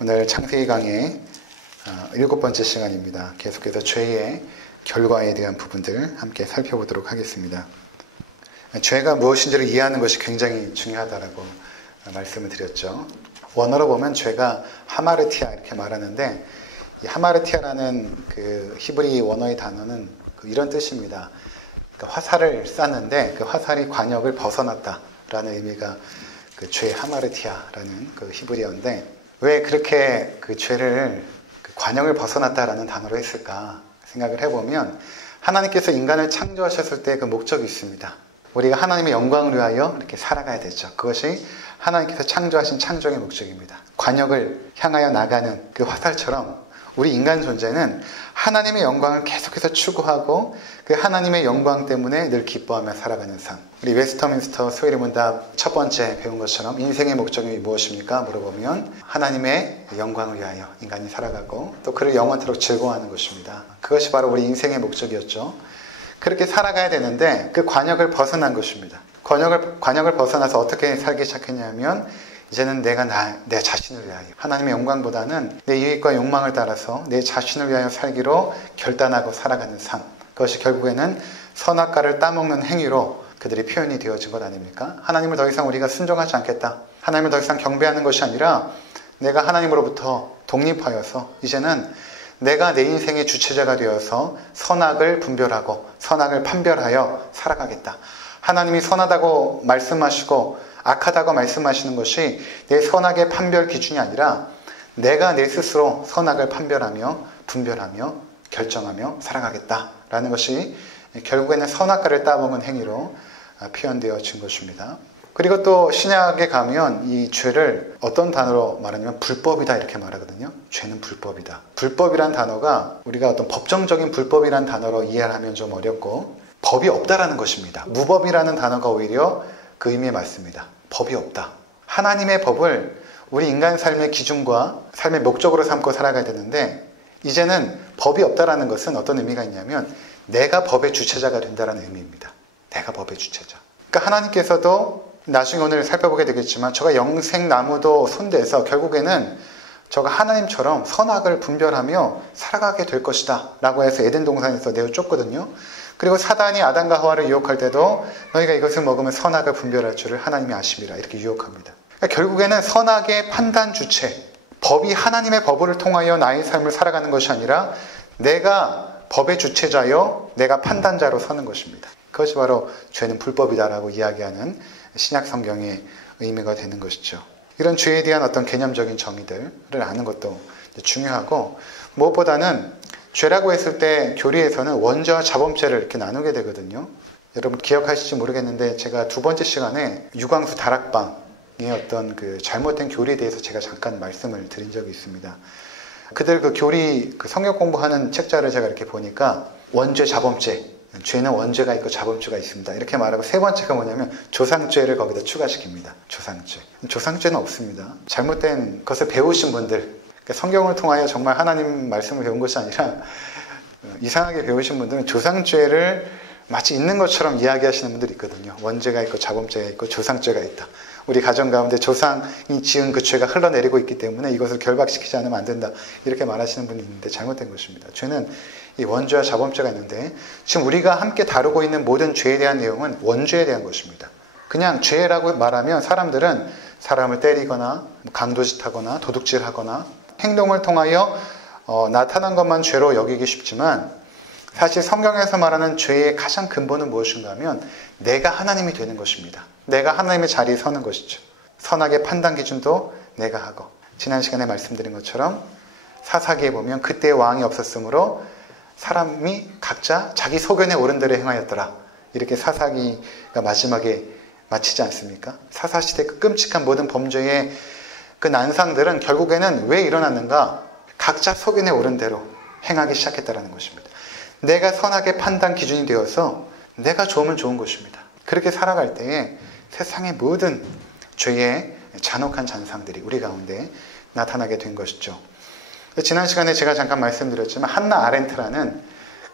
오늘 창세기 강의 7번째 시간입니다. 계속해서 죄의 결과에 대한 부분들 함께 살펴보도록 하겠습니다. 죄가 무엇인지를 이해하는 것이 굉장히 중요하다고 말씀을 드렸죠. 원어로 보면 죄가 하마르티아 이렇게 말하는데, 이 하마르티아라는 그 히브리 원어의 단어는 이런 뜻입니다. 그러니까 화살을 쐈는데 그 화살이 관역을 벗어났다라는 의미가 그 죄 하마르티아라는 그 히브리어인데, 왜 그렇게 그 죄를 그 관역을 벗어났다라는 단어로 했을까 생각을 해보면, 하나님께서 인간을 창조하셨을 때 그 목적이 있습니다. 우리가 하나님의 영광을 위하여 이렇게 살아가야 되죠. 그것이 하나님께서 창조하신 창조의 목적입니다. 관역을 향하여 나가는 그 화살처럼 우리 인간 존재는 하나님의 영광을 계속해서 추구하고 그 하나님의 영광 때문에 늘 기뻐하며 살아가는 삶. 우리 웨스터민스터 소위문답 첫 번째 배운 것처럼 인생의 목적이 무엇입니까? 물어보면 하나님의 영광을 위하여 인간이 살아가고 또 그를 영원토록 즐거워하는 것입니다. 그것이 바로 우리 인생의 목적이었죠. 그렇게 살아가야 되는데 그 관역을 벗어난 것입니다. 관역을 벗어나서 어떻게 살기 시작했냐면, 이제는 내가 내 자신을 위하여, 하나님의 영광보다는 내 유익과 욕망을 따라서 내 자신을 위하여 살기로 결단하고 살아가는 삶. 그것이 결국에는 선악과를 따먹는 행위로 그들이 표현이 되어진 것 아닙니까? 하나님을 더 이상 우리가 순종하지 않겠다. 하나님을 더 이상 경배하는 것이 아니라 내가 하나님으로부터 독립하여서 이제는 내가 내 인생의 주체자가 되어서 선악을 분별하고 선악을 판별하여 살아가겠다. 하나님이 선하다고 말씀하시고 악하다고 말씀하시는 것이 내 선악의 판별 기준이 아니라 내가 내 스스로 선악을 판별하며 분별하며 결정하며 살아가겠다라는 것이 결국에는 선악과를 따먹은 행위로 표현되어진 것입니다. 그리고 또 신약에 가면 이 죄를 어떤 단어로 말하냐면 불법이다 이렇게 말하거든요. 죄는 불법이다. 불법이란 단어가 우리가 어떤 법정적인 불법이란 단어로 이해를 하면 좀 어렵고, 법이 없다라는 것입니다. 무법이라는 단어가 오히려 그 의미에 맞습니다. 법이 없다. 하나님의 법을 우리 인간 삶의 기준과 삶의 목적으로 삼고 살아가야 되는데, 이제는 법이 없다라는 것은 어떤 의미가 있냐면 내가 법의 주체자가 된다는 의미입니다. 내가 법의 주체자. 그러니까 하나님께서도 나중에 오늘 살펴보게 되겠지만 저가 영생나무도 손대서 결국에는 저가 하나님처럼 선악을 분별하며 살아가게 될 것이다 라고 해서 에덴 동산에서 내어쫓거든요. 그리고 사단이 아담과 하와를 유혹할 때도 너희가 이것을 먹으면 선악을 분별할 줄을 하나님이 아심이라 이렇게 유혹합니다. 그러니까 결국에는 선악의 판단 주체, 법이 하나님의 법을 통하여 나의 삶을 살아가는 것이 아니라 내가 법의 주체자여 내가 판단자로 서는 것입니다. 그것이 바로 죄는 불법이다라고 이야기하는 신약 성경의 의미가 되는 것이죠. 이런 죄에 대한 어떤 개념적인 정의들을 아는 것도 중요하고, 무엇보다는 죄라고 했을 때 교리에서는 원죄와 자범죄를 이렇게 나누게 되거든요. 여러분 기억하실지 모르겠는데 제가 두 번째 시간에 유광수 다락방의 어떤 그 잘못된 교리에 대해서 제가 잠깐 말씀을 드린 적이 있습니다. 그들 그 교리 그 성경 공부하는 책자를 제가 이렇게 보니까 원죄 자범죄, 죄는 원죄가 있고 자범죄가 있습니다 이렇게 말하고, 세 번째가 뭐냐면 조상죄를 거기다 추가시킵니다. 조상죄는 없습니다. 잘못된 것을 배우신 분들, 성경을 통하여 정말 하나님 말씀을 배운 것이 아니라 이상하게 배우신 분들은 조상죄를 마치 있는 것처럼 이야기하시는 분들이 있거든요. 원죄가 있고 자범죄가 있고 조상죄가 있다. 우리 가정 가운데 조상이 지은 그 죄가 흘러내리고 있기 때문에 이것을 결박시키지 않으면 안 된다 이렇게 말하시는 분이 있는데 잘못된 것입니다. 죄는 이 원죄와 자범죄가 있는데, 지금 우리가 함께 다루고 있는 모든 죄에 대한 내용은 원죄에 대한 것입니다. 그냥 죄라고 말하면 사람들은 사람을 때리거나 강도짓하거나 도둑질하거나 행동을 통하여 나타난 것만 죄로 여기기 쉽지만, 사실 성경에서 말하는 죄의 가장 근본은 무엇인가 하면 내가 하나님이 되는 것입니다. 내가 하나님의 자리에 서는 것이죠. 선악의 판단 기준도 내가 하고, 지난 시간에 말씀드린 것처럼 사사기에 보면 그때 왕이 없었으므로 사람이 각자 자기 소견에 옳은 대로 행하였더라 이렇게 사사기가 마지막에 마치지 않습니까? 사사시대 그 끔찍한 모든 범죄의 그 난상들은 결국에는 왜 일어났는가? 각자 소견에 옳은 대로 행하기 시작했다는 것입니다. 내가 선악의 판단 기준이 되어서 내가 좋으면 좋은 것입니다. 그렇게 살아갈 때에 세상의 모든 죄의 잔혹한 잔상들이 우리 가운데 나타나게 된 것이죠. 지난 시간에 제가 잠깐 말씀드렸지만 한나 아렌트라는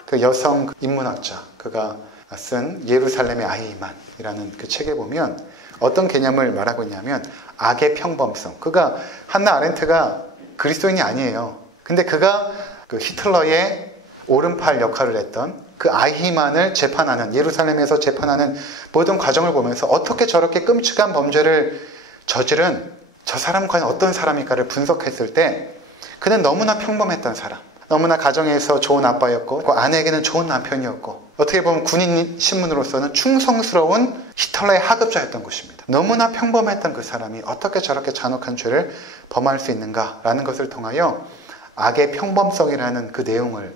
그 여성 인문학자, 그가 쓴 예루살렘의 아이만이라는 그 책에 보면 어떤 개념을 말하고 있냐면 악의 평범성. 그가 한나 아렌트가 그리스도인이 아니에요. 근데 그가 그 히틀러의 오른팔 역할을 했던 그 아히만을 재판하는, 예루살렘에서 재판하는 모든 과정을 보면서 어떻게 저렇게 끔찍한 범죄를 저지른 저 사람은 과연 어떤 사람일까를 분석했을 때 그는 너무나 평범했던 사람, 너무나 가정에서 좋은 아빠였고 그 아내에게는 좋은 남편이었고 어떻게 보면 군인 신분으로서는 충성스러운 히틀러의 하급자였던 것입니다. 너무나 평범했던 그 사람이 어떻게 저렇게 잔혹한 죄를 범할 수 있는가라는 것을 통하여 악의 평범성이라는 그 내용을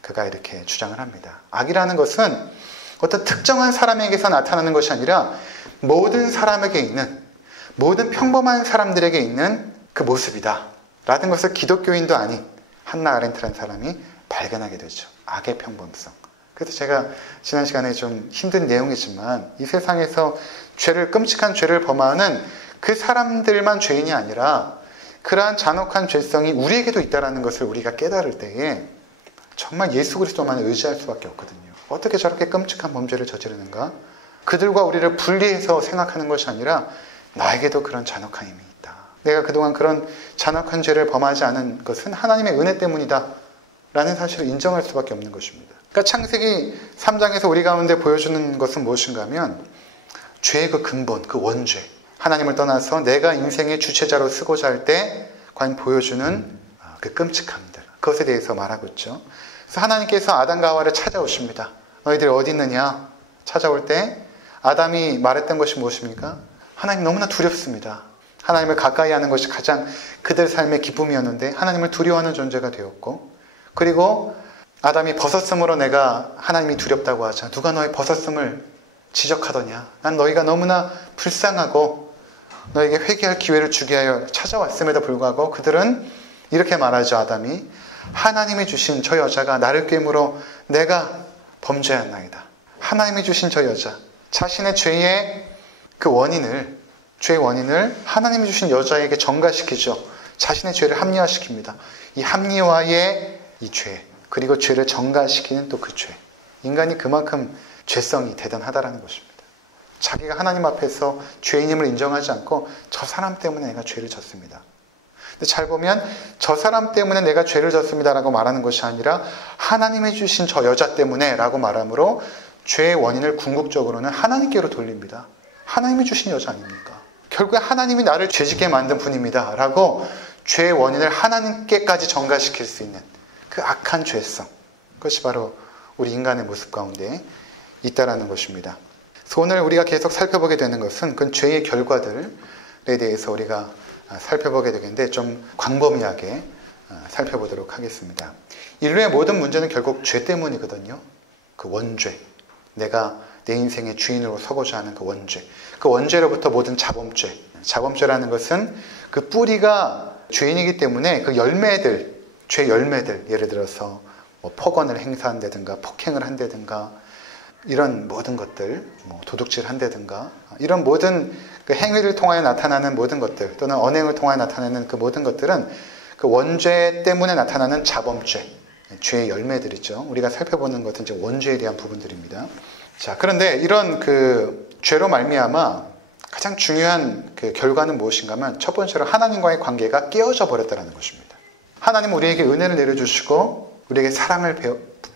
그가 이렇게 주장을 합니다. 악이라는 것은 어떤 특정한 사람에게서 나타나는 것이 아니라 모든 사람에게 있는, 모든 평범한 사람들에게 있는 그 모습이다 라는 것을 기독교인도 아닌 한나 아렌트라는 사람이 발견하게 되죠. 악의 평범성. 그래서 제가 지난 시간에 좀 힘든 내용이지만 이 세상에서 끔찍한 죄를 범하는 그 사람들만 죄인이 아니라 그러한 잔혹한 죄성이 우리에게도 있다는 것을 우리가 깨달을 때에 정말 예수 그리스도만 의지할 수밖에 없거든요. 어떻게 저렇게 끔찍한 범죄를 저지르는가? 그들과 우리를 분리해서 생각하는 것이 아니라 나에게도 그런 잔혹한 힘이 있다. 내가 그동안 그런 잔혹한 죄를 범하지 않은 것은 하나님의 은혜 때문이다 라는 사실을 인정할 수밖에 없는 것입니다. 그러니까 창세기 3장에서 우리 가운데 보여주는 것은 무엇인가 하면 죄의 그 근본, 그 원죄, 하나님을 떠나서 내가 인생의 주체자로 쓰고자 할 때 과연 보여주는 그 끔찍함들, 그것에 대해서 말하고 있죠. 그래서 하나님께서 아담과 하와를 찾아오십니다. 너희들이 어디 있느냐? 찾아올 때 아담이 말했던 것이 무엇입니까? 하나님 너무나 두렵습니다. 하나님을 가까이 하는 것이 가장 그들 삶의 기쁨이었는데 하나님을 두려워하는 존재가 되었고, 그리고 아담이 벗었음으로 내가 하나님이 두렵다고 하자. 누가 너의 벗었음을 지적하더냐? 난 너희가 너무나 불쌍하고 너에게 회개할 기회를 주게 하여 찾아왔음에도 불구하고 그들은 이렇게 말하죠. 아담이 하나님이 주신 저 여자가 나를 꿰물어 내가 범죄했나이다. 하나님이 주신 저 여자, 자신의 죄의 원인을 하나님이 주신 여자에게 전가시키죠. 자신의 죄를 합리화시킵니다. 이 합리화의 이 죄, 그리고 죄를 전가시키는 또 그 죄. 인간이 그만큼 죄성이 대단하다라는 것입니다. 자기가 하나님 앞에서 죄인임을 인정하지 않고 저 사람 때문에 내가 죄를 졌습니다. 근데 잘 보면 저 사람 때문에 내가 죄를 졌습니다라고 말하는 것이 아니라 하나님이 주신 저 여자 때문에 라고 말하므로 죄의 원인을 궁극적으로는 하나님께로 돌립니다. 하나님이 주신 여자 아닙니까? 결국에 하나님이 나를 죄짓게 만든 분입니다 라고 죄의 원인을 하나님께까지 전가시킬 수 있는 그 악한 죄성, 그것이 바로 우리 인간의 모습 가운데 있다라는 것입니다. 그래서 오늘 우리가 계속 살펴보게 되는 것은 그 죄의 결과들에 대해서 우리가 살펴보게 되겠는데 좀 광범위하게 살펴보도록 하겠습니다. 인류의 모든 문제는 결국 죄 때문이거든요. 그 원죄, 내가 내 인생의 주인으로 서고자 하는 그 원죄, 그 원죄로부터 모든 자범죄, 자범죄라는 것은 그 뿌리가 죄인이기 때문에 그 열매들, 죄 열매들, 예를 들어서 뭐 폭언을 행사한다든가 폭행을 한다든가 이런 모든 것들, 뭐 도둑질 한다든가 이런 모든 그 행위를 통하여 나타나는 모든 것들 또는 언행을 통하여 나타나는 그 모든 것들은 그 원죄 때문에 나타나는 자범죄, 죄의 열매들이죠. 우리가 살펴보는 것은 이제 원죄에 대한 부분들입니다. 자, 그런데 이런 그 죄로 말미암아 가장 중요한 그 결과는 무엇인가 하면 첫 번째로 하나님과의 관계가 깨어져 버렸다는 것입니다. 하나님은 우리에게 은혜를 내려주시고 우리에게 사랑을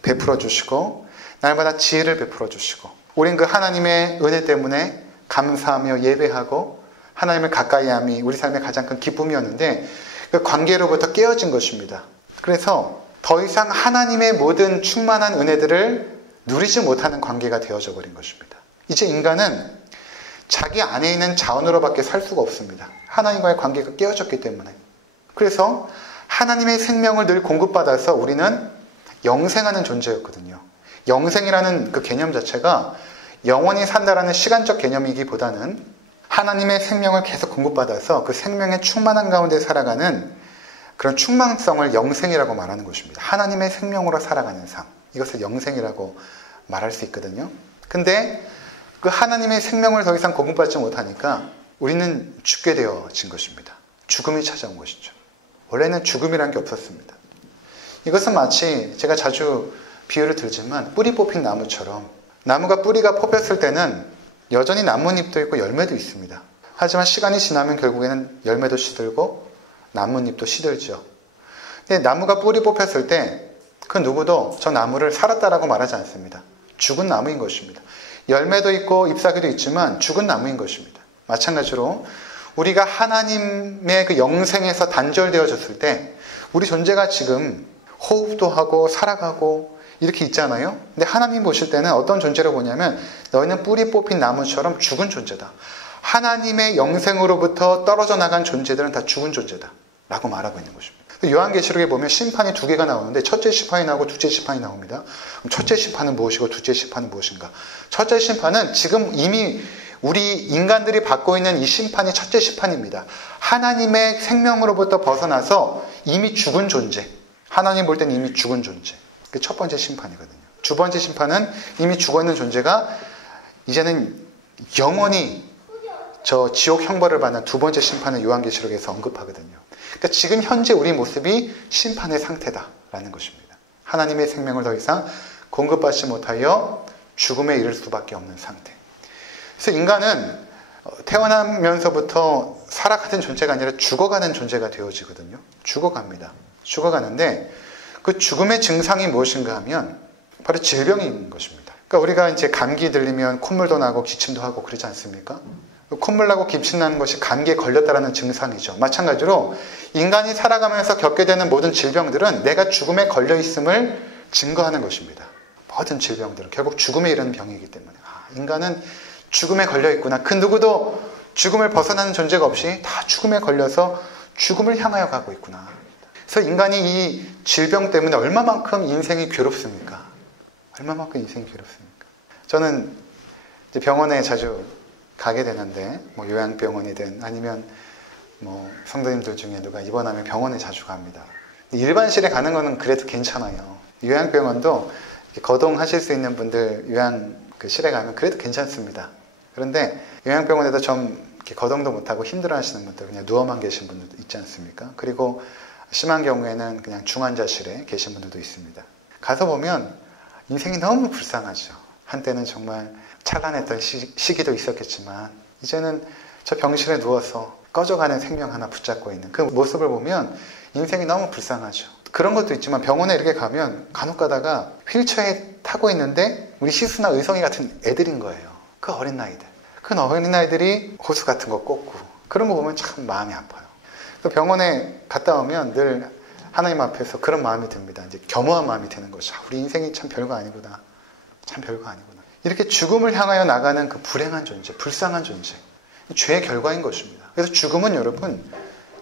베풀어 주시고 날마다 지혜를 베풀어 주시고 우린 그 하나님의 은혜 때문에 감사하며 예배하고 하나님을 가까이함이 우리 삶의 가장 큰 기쁨이었는데 그 관계로부터 깨어진 것입니다. 그래서 더 이상 하나님의 모든 충만한 은혜들을 누리지 못하는 관계가 되어져 버린 것입니다. 이제 인간은 자기 안에 있는 자원으로밖에 살 수가 없습니다. 하나님과의 관계가 깨어졌기 때문에. 그래서 하나님의 생명을 늘 공급받아서 우리는 영생하는 존재였거든요. 영생이라는 그 개념 자체가 영원히 산다라는 시간적 개념이기보다는 하나님의 생명을 계속 공급받아서 그 생명의 충만한 가운데 살아가는 그런 충만성을 영생이라고 말하는 것입니다. 하나님의 생명으로 살아가는 삶. 이것을 영생이라고 말할 수 있거든요. 근데 그 하나님의 생명을 더 이상 공급받지 못하니까 우리는 죽게 되어진 것입니다. 죽음이 찾아온 것이죠. 원래는 죽음이란 게 없었습니다. 이것은 마치 제가 자주 비유를 들지만 뿌리 뽑힌 나무처럼 나무가 뿌리가 뽑혔을 때는 여전히 나뭇잎도 있고 열매도 있습니다. 하지만 시간이 지나면 결국에는 열매도 시들고 나뭇잎도 시들죠. 근데 나무가 뿌리 뽑혔을 때 그 누구도 저 나무를 살았다라고 말하지 않습니다. 죽은 나무인 것입니다. 열매도 있고 잎사귀도 있지만 죽은 나무인 것입니다. 마찬가지로 우리가 하나님의 그 영생에서 단절되어졌을 때 우리 존재가 지금 호흡도 하고 살아가고 이렇게 있잖아요. 근데 하나님 보실 때는 어떤 존재로 보냐면 너희는 뿌리 뽑힌 나무처럼 죽은 존재다. 하나님의 영생으로부터 떨어져 나간 존재들은 다 죽은 존재다 라고 말하고 있는 것입니다. 요한계시록에 보면 심판이 두 개가 나오는데 첫째 심판이 나오고 둘째 심판이 나옵니다. 그럼 첫째 심판은 무엇이고 둘째 심판은 무엇인가? 첫째 심판은 지금 이미 우리 인간들이 받고 있는 이 심판이 첫째 심판입니다. 하나님의 생명으로부터 벗어나서 이미 죽은 존재. 하나님 볼 때는 이미 죽은 존재. 그게 첫 번째 심판이거든요. 두 번째 심판은 이미 죽어있는 존재가 이제는 영원히 저 지옥 형벌을 받는 두 번째 심판을 요한계시록에서 언급하거든요. 그러니까 지금 현재 우리 모습이 심판의 상태다라는 것입니다. 하나님의 생명을 더 이상 공급받지 못하여 죽음에 이를 수밖에 없는 상태. 그래서 인간은 태어나면서부터 살아가는 존재가 아니라 죽어가는 존재가 되어지거든요. 죽어갑니다. 죽어가는데 그 죽음의 증상이 무엇인가 하면 바로 질병인 것입니다. 그러니까 우리가 이제 감기 들리면 콧물도 나고 기침도 하고 그러지 않습니까? 콧물 나고 기침 나는 것이 감기에 걸렸다라는 증상이죠. 마찬가지로 인간이 살아가면서 겪게 되는 모든 질병들은 내가 죽음에 걸려 있음을 증거하는 것입니다. 모든 질병들은 결국 죽음에 이르는 병이기 때문에 인간은 죽음에 걸려 있구나. 그 누구도 죽음을 벗어나는 존재가 없이 다 죽음에 걸려서 죽음을 향하여 가고 있구나. 그래서 인간이 이 질병 때문에 얼마만큼 인생이 괴롭습니까? 얼마만큼 인생이 괴롭습니까? 저는 이제 병원에 자주 가게 되는데 뭐 요양병원이든 아니면 뭐 성도님들 중에 누가 입원하면 병원에 자주 갑니다. 일반실에 가는 거는 그래도 괜찮아요. 요양병원도 거동하실 수 있는 분들 요양실에 가면 그래도 괜찮습니다. 그런데 요양병원에도 좀 이렇게 거동도 못하고 힘들어하시는 분들 그냥 누워만 계신 분들도 있지 않습니까? 그리고 심한 경우에는 그냥 중환자실에 계신 분들도 있습니다. 가서 보면 인생이 너무 불쌍하죠. 한때는 정말 찬란했던 시기도 있었겠지만 이제는 저 병실에 누워서 꺼져가는 생명 하나 붙잡고 있는 그 모습을 보면 인생이 너무 불쌍하죠. 그런 것도 있지만 병원에 이렇게 가면 간혹 가다가 휠체어에 타고 있는데 우리 시수나 의성이 같은 애들인 거예요. 그 어린 나이들. 그 어린 아이들이 호수 같은 거 꽂고 그런 거 보면 참 마음이 아파요. 병원에 갔다 오면 늘 하나님 앞에서 그런 마음이 듭니다. 이제 겸허한 마음이 드는 거죠. 우리 인생이 참 별거 아니구나. 참 별거 아니구나. 이렇게 죽음을 향하여 나가는 그 불행한 존재, 불쌍한 존재. 죄의 결과인 것입니다. 그래서 죽음은 여러분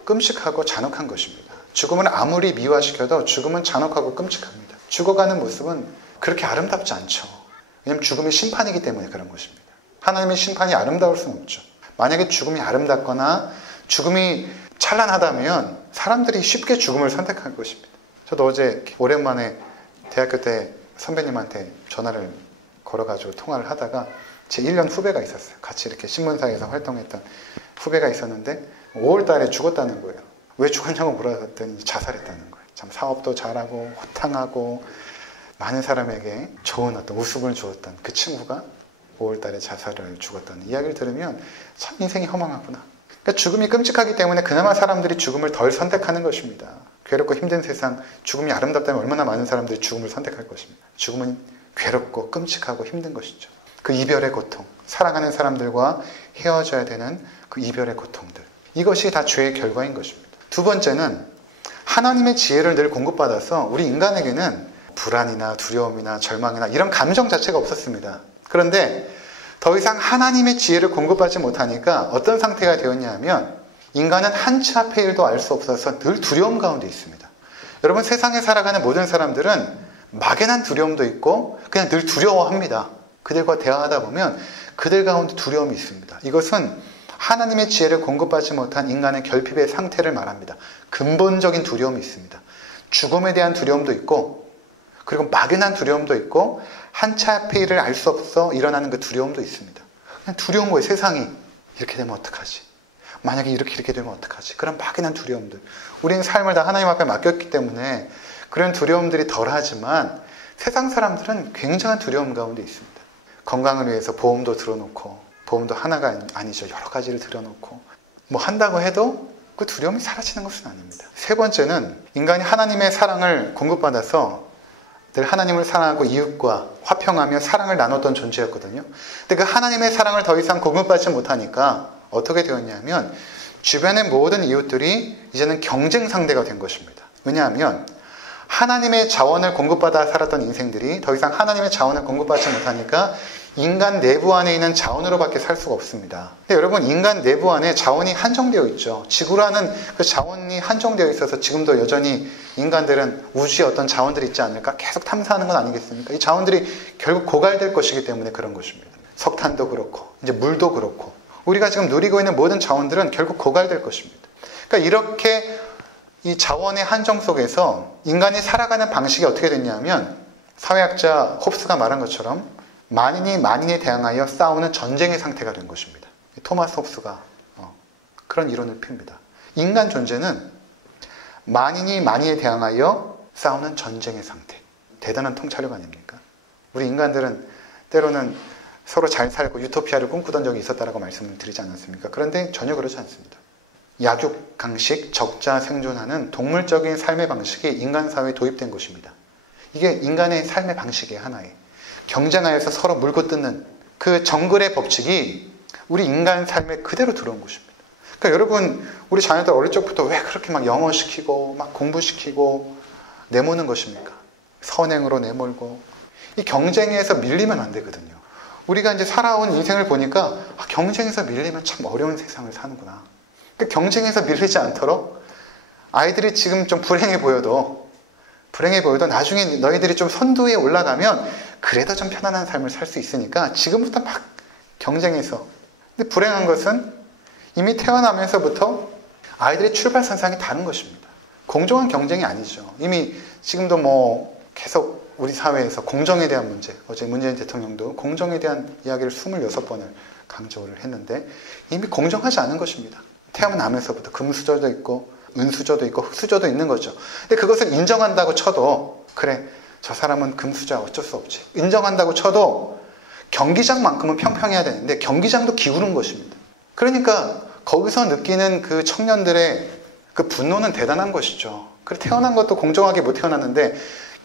끔찍하고 잔혹한 것입니다. 죽음을 아무리 미화시켜도 죽음은 잔혹하고 끔찍합니다. 죽어가는 모습은 그렇게 아름답지 않죠. 왜냐하면 죽음이 심판이기 때문에 그런 것입니다. 하나님의 심판이 아름다울 수는 없죠. 만약에 죽음이 아름답거나 죽음이 찬란하다면 사람들이 쉽게 죽음을 선택할 것입니다. 저도 어제 오랜만에 대학교 때 선배님한테 전화를 걸어가지고 통화를 하다가 제 1년 후배가 있었어요. 같이 이렇게 신문사에서 활동했던 후배가 있었는데 5월 달에 죽었다는 거예요. 왜 죽었냐고 물어봤더니 자살했다는 거예요. 참 사업도 잘하고 호탕하고 많은 사람에게 좋은 어떤 웃음을 주었던 그 친구가 5월 달에 자살을 죽었다는 이야기를 들으면 참 인생이 허망하구나. 그러니까 죽음이 끔찍하기 때문에 그나마 사람들이 죽음을 덜 선택하는 것입니다. 괴롭고 힘든 세상, 죽음이 아름답다면 얼마나 많은 사람들이 죽음을 선택할 것입니다. 죽음은 괴롭고 끔찍하고 힘든 것이죠. 그 이별의 고통, 사랑하는 사람들과 헤어져야 되는 그 이별의 고통들. 이것이 다 죄의 결과인 것입니다. 두 번째는 하나님의 지혜를 늘 공급받아서 우리 인간에게는 불안이나 두려움이나 절망이나 이런 감정 자체가 없었습니다. 그런데 더 이상 하나님의 지혜를 공급받지 못하니까 어떤 상태가 되었냐 하면 인간은 한 치 앞의 일도 알 수 없어서 늘 두려움 가운데 있습니다. 여러분 세상에 살아가는 모든 사람들은 막연한 두려움도 있고 그냥 늘 두려워합니다. 그들과 대화하다 보면 그들 가운데 두려움이 있습니다. 이것은 하나님의 지혜를 공급받지 못한 인간의 결핍의 상태를 말합니다. 근본적인 두려움이 있습니다. 죽음에 대한 두려움도 있고 그리고 막연한 두려움도 있고 한 치 앞의 일을 알 수 없어 일어나는 그 두려움도 있습니다. 그냥 두려운 거예요. 세상이 이렇게 되면 어떡하지? 만약에 이렇게 되면 어떡하지? 그런 막연한 두려움들. 우리는 삶을 다 하나님 앞에 맡겼기 때문에 그런 두려움들이 덜하지만 세상 사람들은 굉장한 두려움 가운데 있습니다. 건강을 위해서 보험도 들어놓고 보험도 하나가 아니죠. 여러 가지를 들어놓고 뭐 한다고 해도 그 두려움이 사라지는 것은 아닙니다. 세 번째는 인간이 하나님의 사랑을 공급받아서 늘 하나님을 사랑하고 이웃과 화평하며 사랑을 나눴던 존재였거든요. 근데 그 하나님의 사랑을 더 이상 공급받지 못하니까 어떻게 되었냐면 주변의 모든 이웃들이 이제는 경쟁 상대가 된 것입니다. 왜냐하면 하나님의 자원을 공급받아 살았던 인생들이 더 이상 하나님의 자원을 공급받지 못하니까 인간 내부 안에 있는 자원으로밖에 살 수가 없습니다. 근데 여러분, 인간 내부 안에 자원이 한정되어 있죠. 지구라는 그 자원이 한정되어 있어서 지금도 여전히 인간들은 우주에 어떤 자원들이 있지 않을까 계속 탐사하는 건 아니겠습니까? 이 자원들이 결국 고갈될 것이기 때문에 그런 것입니다. 석탄도 그렇고 이제 물도 그렇고 우리가 지금 누리고 있는 모든 자원들은 결국 고갈될 것입니다. 그러니까 이렇게 이 자원의 한정 속에서 인간이 살아가는 방식이 어떻게 됐냐면 사회학자 홉스가 말한 것처럼 만인이 만인에 대항하여 싸우는 전쟁의 상태가 된 것입니다. 토마스 홉스가 그런 이론을 핍니다. 인간 존재는 만인이 만인에 대항하여 싸우는 전쟁의 상태. 대단한 통찰력 아닙니까? 우리 인간들은 때로는 서로 잘 살고 유토피아를 꿈꾸던 적이 있었다라고 말씀을 드리지 않았습니까? 그런데 전혀 그렇지 않습니다. 약육, 강식, 적자, 생존하는 동물적인 삶의 방식이 인간 사회에 도입된 것입니다. 이게 인간의 삶의 방식이에요, 하나의. 경쟁하여서 서로 물고 뜯는 그 정글의 법칙이 우리 인간 삶에 그대로 들어온 것입니다. 그러니까 여러분, 우리 자녀들 어릴 적부터 왜 그렇게 막 영어 시키고 막 공부시키고 내모는 것입니까? 선행으로 내몰고. 이 경쟁에서 밀리면 안 되거든요. 우리가 이제 살아온 인생을 보니까 경쟁에서 밀리면 참 어려운 세상을 사는구나. 그 경쟁에서 밀리지 않도록 아이들이 지금 좀 불행해 보여도 나중에 너희들이 좀 선두에 올라가면 그래도 좀 편안한 삶을 살 수 있으니까 지금부터 막 경쟁해서. 근데 불행한 것은 이미 태어나면서부터 아이들의 출발선상이 다른 것입니다. 공정한 경쟁이 아니죠. 이미 지금도 뭐 계속 우리 사회에서 공정에 대한 문제, 어제 문재인 대통령도 공정에 대한 이야기를 26번을 강조를 했는데 이미 공정하지 않은 것입니다. 태어나면서부터 금수저도 있고 은수저도 있고 흑수저도 있는 거죠. 근데 그것을 인정한다고 쳐도 그래, 저 사람은 금수저야 어쩔 수 없지. 인정한다고 쳐도 경기장만큼은 평평해야 되는데 경기장도 기울은 것입니다. 그러니까 거기서 느끼는 그 청년들의 그 분노는 대단한 것이죠. 그래, 태어난 것도 공정하게 못 태어났는데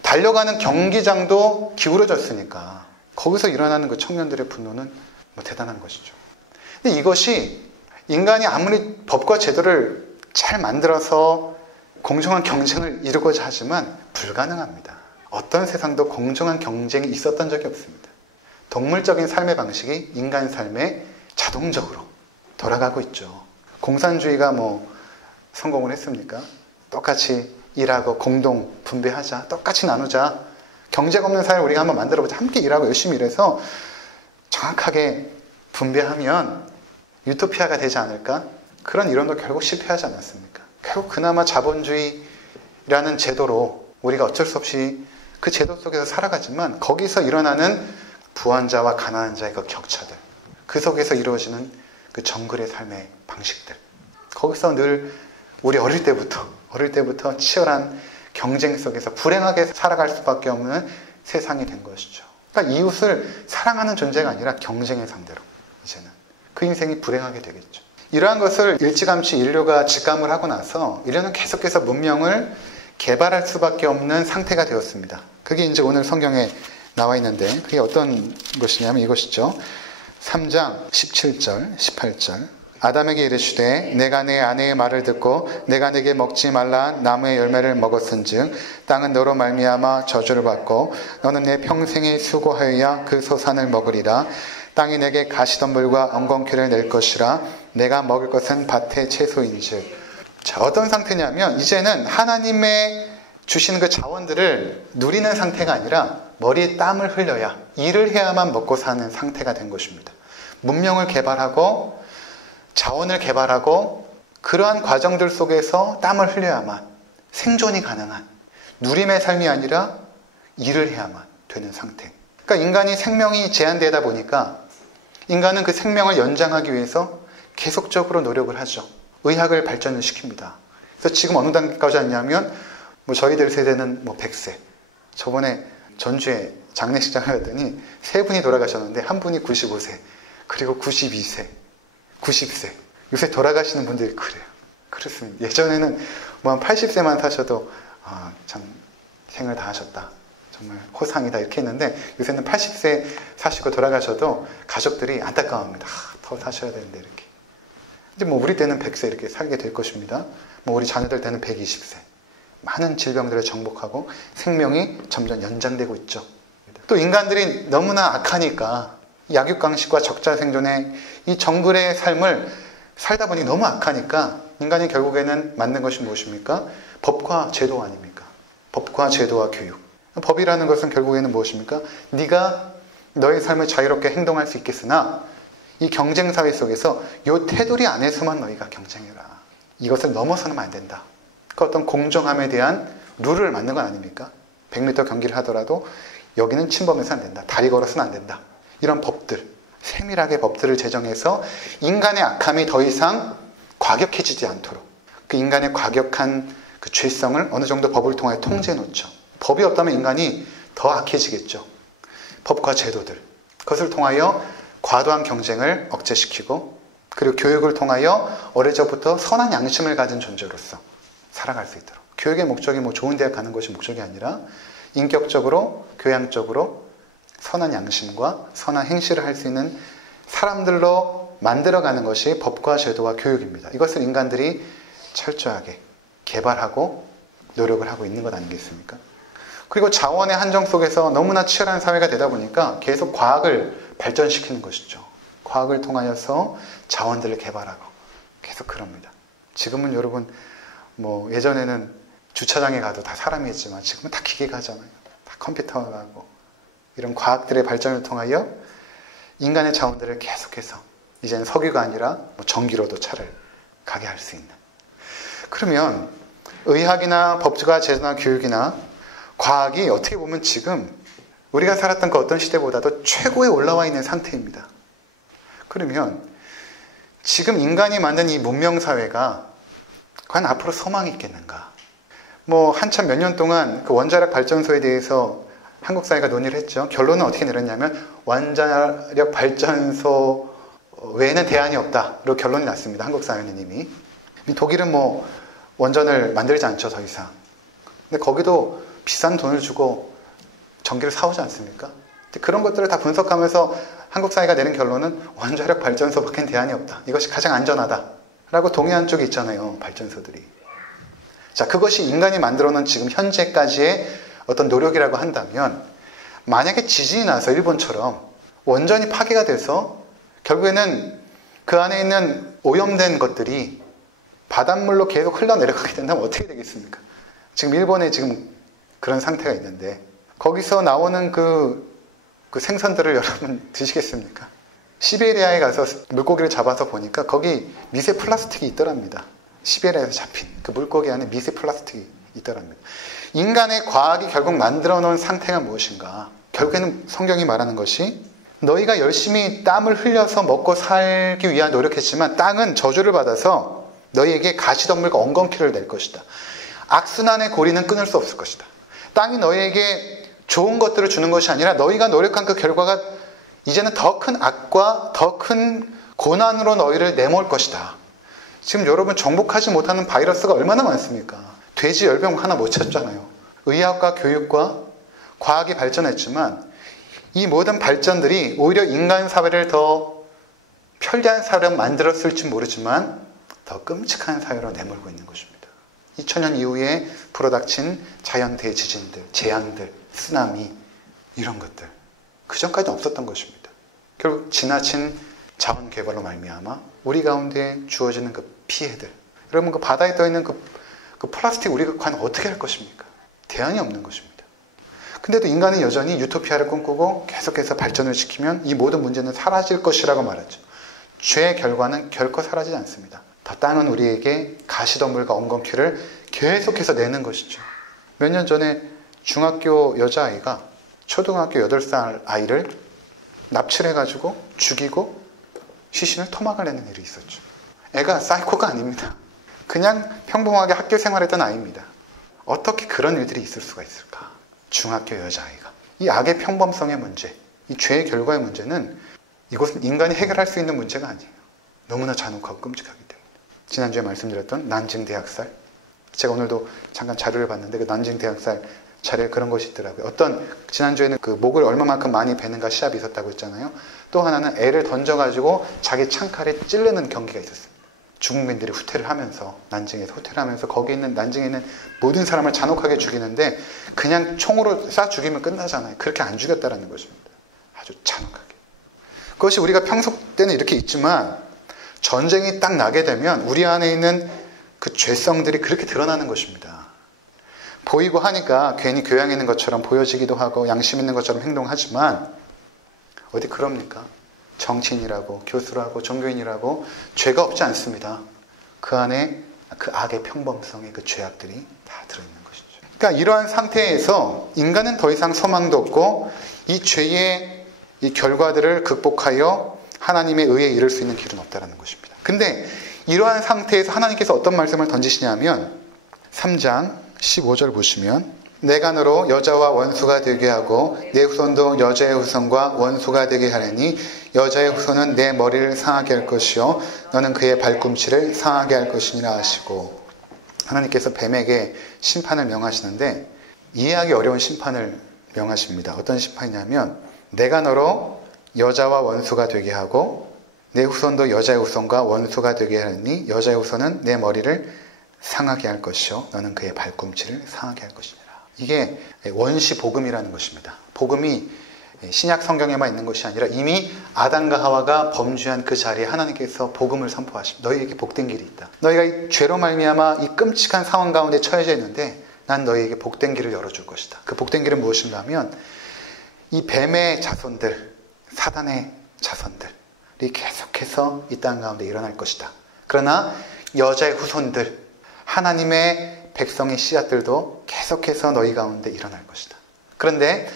달려가는 경기장도 기울어졌으니까 거기서 일어나는 그 청년들의 분노는 뭐 대단한 것이죠. 근데 이것이 인간이 아무리 법과 제도를 잘 만들어서 공정한 경쟁을 이루고자 하지만 불가능합니다. 어떤 세상도 공정한 경쟁이 있었던 적이 없습니다. 동물적인 삶의 방식이 인간 삶에 자동적으로 돌아가고 있죠. 공산주의가 뭐 성공을 했습니까? 똑같이 일하고 공동 분배하자. 똑같이 나누자. 경제가 없는 사회를 우리가 한번 만들어보자. 함께 일하고 열심히 일해서 정확하게 분배하면 유토피아가 되지 않을까? 그런 이론도 결국 실패하지 않았습니까? 결국 그나마 자본주의라는 제도로 우리가 어쩔 수 없이 그 제도 속에서 살아가지만 거기서 일어나는 부한 자와 가난한 자의 그 격차들, 그 속에서 이루어지는 그 정글의 삶의 방식들, 거기서 늘 우리 어릴 때부터 치열한 경쟁 속에서 불행하게 살아갈 수밖에 없는 세상이 된 것이죠. 그러니까 이웃을 사랑하는 존재가 아니라 경쟁의 상대로 이제는 그 인생이 불행하게 되겠죠. 이러한 것을 일찌감치 인류가 직감을 하고 나서 인류는 계속해서 문명을 개발할 수밖에 없는 상태가 되었습니다. 그게 이제 오늘 성경에 나와 있는데 그게 어떤 것이냐면 이것이죠. 3장 17절, 18절. 아담에게 이르시되 내가 내 아내의 말을 듣고 내가 내게 먹지 말라 나무의 열매를 먹었은즉 땅은 너로 말미암아 저주를 받고 너는 내 평생에 수고하여야 그 소산을 먹으리라. 땅이 내게 가시덤불과 엉겅퀴를 낼 것이라. 내가 먹을 것은 밭의 채소인즉. 자, 어떤 상태냐면 이제는 하나님의 주시는 그 자원들을 누리는 상태가 아니라 머리에 땀을 흘려야, 일을 해야만 먹고 사는 상태가 된 것입니다. 문명을 개발하고 자원을 개발하고 그러한 과정들 속에서 땀을 흘려야만 생존이 가능한 누림의 삶이 아니라 일을 해야만 되는 상태. 그러니까 인간이 생명이 제한되다 보니까 인간은 그 생명을 연장하기 위해서 계속적으로 노력을 하죠. 의학을 발전을 시킵니다. 그래서 지금 어느 단계까지 왔냐면 뭐 저희들 세대는 뭐 100세. 저번에 전주에 장례식장을 갔더니 세 분이 돌아가셨는데 한 분이 95세, 그리고 92세, 90세. 요새 돌아가시는 분들이 그래요. 그렇습니다. 예전에는 뭐 한 80세만 사셔도 참 생을 다 하셨다. 정말 호상이다 이렇게 했는데 요새는 80세 사시고 돌아가셔도 가족들이 안타까워합니다. 더 사셔야 되는데 이렇게. 이제 뭐 우리 때는 100세 이렇게 살게 될 것입니다. 뭐 우리 자녀들 때는 120세. 많은 질병들을 정복하고 생명이 점점 연장되고 있죠. 또 인간들이 너무나 악하니까 약육강식과 적자 생존의 이 정글의 삶을 살다 보니 너무 악하니까 인간이 결국에는 만든 것이 무엇입니까? 법과 제도 아닙니까? 법과 제도와 교육. 법이라는 것은 결국에는 무엇입니까? 네가 너의 삶을 자유롭게 행동할 수 있겠으나 이 경쟁사회 속에서 이 테두리 안에서만 너희가 경쟁해라. 이것을 넘어서는 안 된다. 그 어떤 공정함에 대한 룰을 만든 건 아닙니까? 100m 경기를 하더라도 여기는 침범해서 안 된다. 다리 걸어서는 안 된다. 이런 법들, 세밀하게 법들을 제정해서 인간의 악함이 더 이상 과격해지지 않도록 그 인간의 과격한 그 죄성을 어느 정도 법을 통해 통제해 놓죠. 법이 없다면 인간이 더 악해지겠죠. 법과 제도들. 그것을 통하여 과도한 경쟁을 억제시키고 그리고 교육을 통하여 어릴 적부터 선한 양심을 가진 존재로서 살아갈 수 있도록. 교육의 목적이 뭐 좋은 대학 가는 것이 목적이 아니라 인격적으로, 교양적으로 선한 양심과 선한 행실을 할 수 있는 사람들로 만들어가는 것이 법과 제도와 교육입니다. 이것을 인간들이 철저하게 개발하고 노력을 하고 있는 것 아니겠습니까? 그리고 자원의 한정 속에서 너무나 치열한 사회가 되다 보니까 계속 과학을 발전시키는 것이죠. 과학을 통하여서 자원들을 개발하고 계속 그럽니다. 지금은 여러분 뭐 예전에는 주차장에 가도 다 사람이 있지만 지금은 다 기계가 하잖아요. 다 컴퓨터가 하고 이런 과학들의 발전을 통하여 인간의 자원들을 계속해서 이제는 석유가 아니라 뭐 전기로도 차를 가게 할 수 있는. 그러면 의학이나 법과 제도나 교육이나 과학이 어떻게 보면 지금 우리가 살았던 그 어떤 시대보다도 최고에 올라와 있는 상태입니다. 그러면 지금 인간이 만든 이 문명사회가 과연 앞으로 소망이 있겠는가? 뭐 한참 몇 년 동안 그 원자력 발전소에 대해서 한국 사회가 논의를 했죠. 결론은 어떻게 내렸냐면 원자력 발전소 외에는 대안이 없다로 결론이 났습니다. 한국 사회는 이미. 독일은 뭐 원전을 만들지 않죠, 더 이상. 근데 거기도 비싼 돈을 주고 전기를 사오지 않습니까? 그런 것들을 다 분석하면서 한국 사회가 내린 결론은 원자력 발전소밖에 대안이 없다. 이것이 가장 안전하다. 라고 동의한 쪽이 있잖아요, 발전소들이. 자, 그것이 인간이 만들어놓은 지금 현재까지의 어떤 노력이라고 한다면 만약에 지진이 나서 일본처럼 원전이 파괴가 돼서 결국에는 그 안에 있는 오염된 것들이 바닷물로 계속 흘러내려가게 된다면 어떻게 되겠습니까? 지금 일본에 지금 그런 상태가 있는데 거기서 나오는 그 생선들을 여러분 드시겠습니까? 시베리아에 가서 물고기를 잡아서 보니까 거기 미세 플라스틱이 있더랍니다. 시베리아에서 잡힌 그 물고기 안에 미세 플라스틱이 있더랍니다. 인간의 과학이 결국 만들어 놓은 상태가 무엇인가? 결국에는 성경이 말하는 것이 너희가 열심히 땀을 흘려서 먹고 살기 위한 노력했지만 땅은 저주를 받아서 너희에게 가시덤불과 엉겅퀴를 낼 것이다. 악순환의 고리는 끊을 수 없을 것이다. 땅이 너희에게 좋은 것들을 주는 것이 아니라 너희가 노력한 그 결과가 이제는 더 큰 악과 더 큰 고난으로 너희를 내몰 것이다. 지금 여러분 정복하지 못하는 바이러스가 얼마나 많습니까? 돼지 열병 하나 못 찾잖아요. 의학과 교육과 과학이 발전했지만 이 모든 발전들이 오히려 인간 사회를 더 편리한 사회로 만들었을지 모르지만 더 끔찍한 사회로 내몰고 있는 것입니다. 2000년 이후에 불어닥친 자연 대지진들, 재앙들, 쓰나미 이런 것들 그 전까지는 없었던 것입니다. 결국 지나친 자원 개발로 말미암아 우리 가운데 주어지는 그 피해들, 여러분 그 바다에 떠있는 그 플라스틱 우리가 과연 어떻게 할 것입니까? 대안이 없는 것입니다. 근데도 인간은 여전히 유토피아를 꿈꾸고 계속해서 발전을 시키면 이 모든 문제는 사라질 것이라고 말하죠. 죄의 결과는 결코 사라지지 않습니다. 더 땅은 우리에게 가시덤불과 엉겅퀴를 계속해서 내는 것이죠. 몇 년 전에 중학교 여자아이가 초등학교 8살 아이를 납치를 해가지고 죽이고 시신을 토막을 내는 일이 있었죠. 애가 사이코가 아닙니다. 그냥 평범하게 학교 생활했던 아이입니다. 어떻게 그런 일들이 있을 수가 있을까? 중학교 여자아이가. 이 악의 평범성의 문제, 이 죄의 결과의 문제는 이것은 인간이 해결할 수 있는 문제가 아니에요. 너무나 잔혹하고 끔찍하기 때문에. 지난주에 말씀드렸던 난징 대학살. 제가 오늘도 잠깐 자료를 봤는데 그 난징 대학살 자료에 그런 것이 있더라고요. 어떤 지난주에는 그 목을 얼마만큼 많이 베는가 시합이 있었다고 했잖아요. 또 하나는 애를 던져가지고 자기 창칼에 찌르는 경기가 있었습니다. 중국민들이 후퇴를 하면서 난징에서 후퇴를 하면서 거기 있는 난징에 있는 모든 사람을 잔혹하게 죽이는데 그냥 총으로 쏴 죽이면 끝나잖아요. 그렇게 안 죽였다라는 것입니다. 아주 잔혹하게. 그것이 우리가 평소 때는 이렇게 있지만 전쟁이 딱 나게 되면 우리 안에 있는 그 죄성들이 그렇게 드러나는 것입니다. 보이고 하니까 괜히 교양 있는 것처럼 보여지기도 하고 양심 있는 것처럼 행동하지만 어디 그럽니까? 정치인이라고 교수라고 종교인이라고 죄가 없지 않습니다. 그 안에 그 악의 평범성의 그 죄악들이 다 들어있는 것이죠. 그러니까 이러한 상태에서 인간은 더 이상 소망도 없고 이 죄의 이 결과들을 극복하여 하나님의 의에 이를 수 있는 길은 없다는 것입니다. 근데 이러한 상태에서 하나님께서 어떤 말씀을 던지시냐면 3장 15절 보시면 내가 너로 여자와 원수가 되게 하고 내 후손도 여자의 후손과 원수가 되게 하려니 여자의 후손은 내 머리를 상하게 할 것이요 너는 그의 발꿈치를 상하게 할 것이니라 하시고 하나님께서 뱀에게 심판을 명하시는데 이해하기 어려운 심판을 명하십니다. 어떤 심판이냐면 내가 너로 여자와 원수가 되게 하고 내 후손도 여자의 후손과 원수가 되게 하려니 여자의 후손은 내 머리를 상하게 할 것이요 너는 그의 발꿈치를 상하게 할 것이니라. 이게 원시 복음이라는 것입니다. 복음이 신약 성경에만 있는 것이 아니라 이미 아담과 하와가 범죄한 그 자리에 하나님께서 복음을 선포하십니다. 너희에게 복된 길이 있다. 너희가 이 죄로 말미암아 이 끔찍한 상황 가운데 처해져 있는데 난 너희에게 복된 길을 열어줄 것이다. 그 복된 길은 무엇인가 하면 이 뱀의 자손들, 사단의 자손들이 계속해서 이 땅 가운데 일어날 것이다. 그러나 여자의 후손들, 하나님의 백성의 씨앗들도 계속해서 너희 가운데 일어날 것이다. 그런데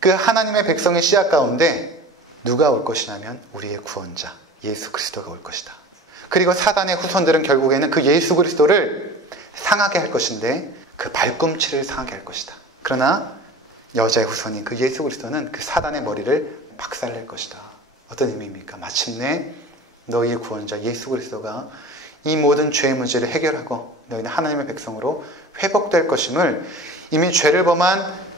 그 하나님의 백성의 씨앗 가운데 누가 올 것이냐면 우리의 구원자 예수 그리스도가 올 것이다. 그리고 사단의 후손들은 결국에는 그 예수 그리스도를 상하게 할 것인데 그 발꿈치를 상하게 할 것이다. 그러나 여자의 후손인 그 예수 그리스도는 그 사단의 머리를 박살낼 것이다. 어떤 의미입니까? 마침내 너희의 구원자 예수 그리스도가 이 모든 죄의 문제를 해결하고 너희는 하나님의 백성으로 회복될 것임을 이미 죄를 범한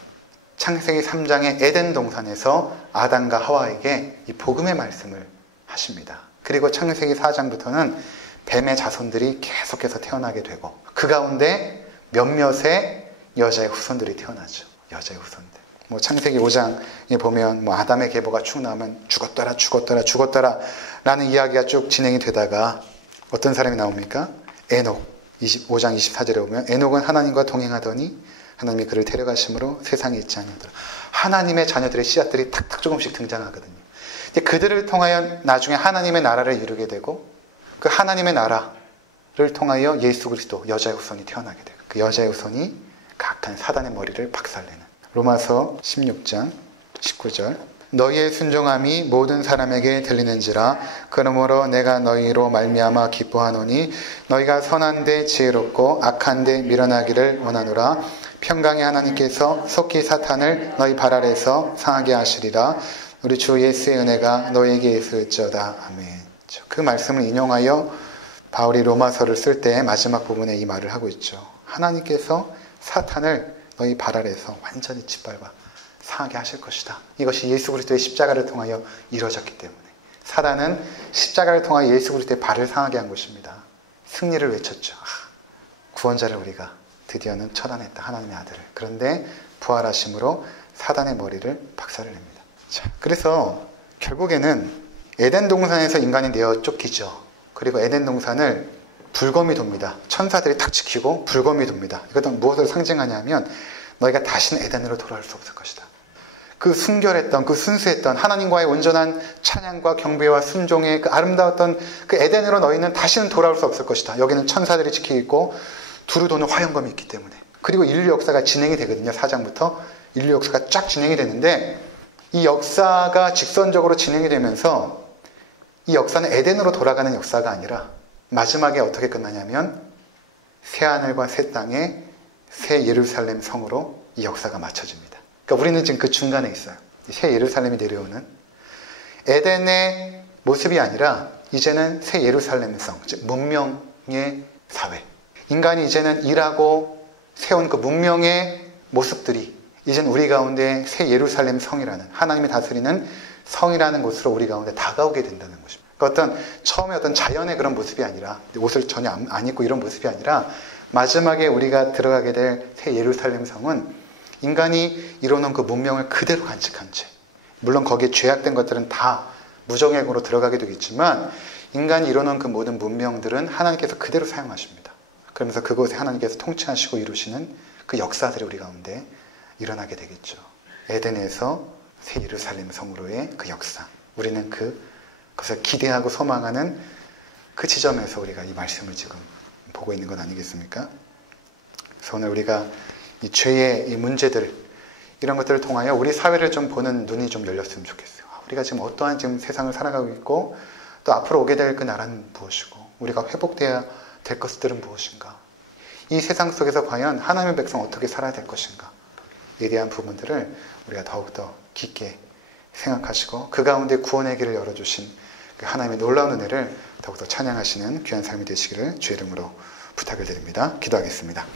창세기 3장의 에덴 동산에서 아담과 하와에게 이 복음의 말씀을 하십니다. 그리고 창세기 4장부터는 뱀의 자손들이 계속해서 태어나게 되고 그 가운데 몇몇의 여자의 후손들이 태어나죠. 여자의 후손들. 창세기 5장에 보면 아담의 계보가 쭉 나오면 죽었더라 라는 이야기가 쭉 진행이 되다가 어떤 사람이 나옵니까? 에녹. 5장 24절에 보면 에녹은 하나님과 동행하더니 하나님이 그를 데려가심으로 세상에 있지 아니하더라. 하나님의 자녀들의 씨앗들이 탁탁 조금씩 등장하거든요. 그들을 통하여 나중에 하나님의 나라를 이루게 되고 그 하나님의 나라를 통하여 예수 그리스도 여자의 후손이 태어나게 되고 그 여자의 후손이 각한 사단의 머리를 박살내는 로마서 16장 19절 너희의 순종함이 모든 사람에게 들리는지라 그러므로 내가 너희로 말미암아 기뻐하노니 너희가 선한데 지혜롭고 악한데 미련하기를 원하노라 평강의 하나님께서 속히 사탄을 너희 발 아래에서 상하게 하시리라 우리 주 예수의 은혜가 너희에게 있을지어다. 아멘. 그 말씀을 인용하여 바울이 로마서를 쓸 때 마지막 부분에 이 말을 하고 있죠. 하나님께서 사탄을 너희 발 아래에서 완전히 짓밟아 상하게 하실 것이다. 이것이 예수 그리스도의 십자가를 통하여 이루어졌기 때문에 사단은 십자가를 통하여 예수 그리스도의 발을 상하게 한 것입니다. 승리를 외쳤죠. 구원자를 우리가 드디어는 처단했다. 하나님의 아들을. 그런데 부활하심으로 사단의 머리를 박살을 냅니다. 자, 그래서 결국에는 에덴 동산에서 인간이 내어 쫓기죠. 그리고 에덴 동산을 불검이 돕니다. 천사들이 탁 지키고 불검이 돕니다. 이것은 무엇을 상징하냐면 너희가 다시는 에덴으로 돌아올 수 없을 것이다. 그 순결했던 그 순수했던 하나님과의 온전한 찬양과 경배와 순종의 그 아름다웠던 그 에덴으로 너희는 다시는 돌아올 수 없을 것이다. 여기는 천사들이 지키고 두루 도는 화염검이 있기 때문에. 그리고 인류 역사가 진행이 되거든요. 4장부터 인류 역사가 쫙 진행이 되는데 이 역사가 직선적으로 진행이 되면서 이 역사는 에덴으로 돌아가는 역사가 아니라 마지막에 어떻게 끝나냐면 새하늘과 새 땅에 새 예루살렘 성으로 이 역사가 맞춰집니다. 그러니까 우리는 지금 그 중간에 있어요. 새 예루살렘이 내려오는 에덴의 모습이 아니라 이제는 새 예루살렘 성, 즉 문명이 사회. 인간이 이제는 일하고 세운 그 문명의 모습들이 이제는 우리 가운데 새 예루살렘 성이라는, 하나님이 다스리는 성이라는 곳으로 우리 가운데 다가오게 된다는 것입니다. 그러니까 처음에 어떤 자연의 그런 모습이 아니라, 옷을 전혀 안 입고 이런 모습이 아니라, 마지막에 우리가 들어가게 될 새 예루살렘 성은 인간이 이뤄놓은 그 문명을 그대로 간직한 채, 물론 거기에 죄악된 것들은 다 무정액으로 들어가게 되겠지만, 인간이 이뤄놓은 그 모든 문명들은 하나님께서 그대로 사용하십니다. 그러면서 그곳에 하나님께서 통치하시고 이루시는 그 역사들이 우리 가운데 일어나게 되겠죠. 에덴에서 새 예루살렘 성으로의 그 역사. 우리는 그것을 기대하고 소망하는 그 지점에서 우리가 이 말씀을 지금 보고 있는 것 아니겠습니까? 그래서 오늘 우리가 이 죄의 이 문제들, 이런 것들을 통하여 우리 사회를 좀 보는 눈이 좀 열렸으면 좋겠어요. 우리가 지금 어떠한 지금 세상을 살아가고 있고, 또 앞으로 오게 될 그 나라는 무엇이고, 우리가 회복되어야 될 것들은 무엇인가, 이 세상 속에서 과연 하나님의 백성 어떻게 살아야 될 것인가, 에 대한 부분들을 우리가 더욱더 깊게 생각하시고, 그 가운데 구원의 길을 열어주신 그 하나님의 놀라운 은혜를 더욱더 찬양하시는 귀한 삶이 되시기를 주의 이름으로 부탁을 드립니다. 기도하겠습니다.